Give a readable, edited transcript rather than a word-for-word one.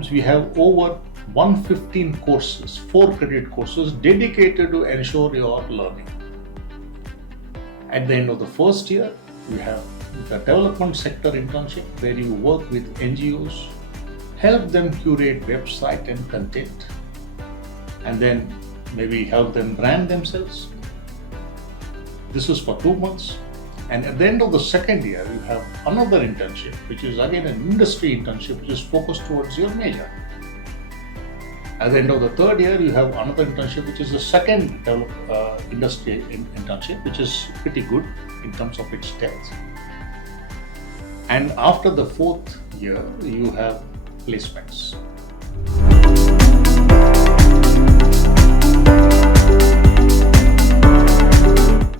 programs, we have over 115 courses, 4 credit courses dedicated to ensure your learning. At the end of the first year, we have the development sector internship where you work with NGOs, help them curate website and content, and then maybe help them brand themselves. This is for 2 months. And at the end of the second year, you have another internship, which is again an industry internship, which is focused towards your major. At the end of the third year, you have another internship, which is the second industry internship, which is pretty good in terms of its depth. And after the fourth year, you have placements.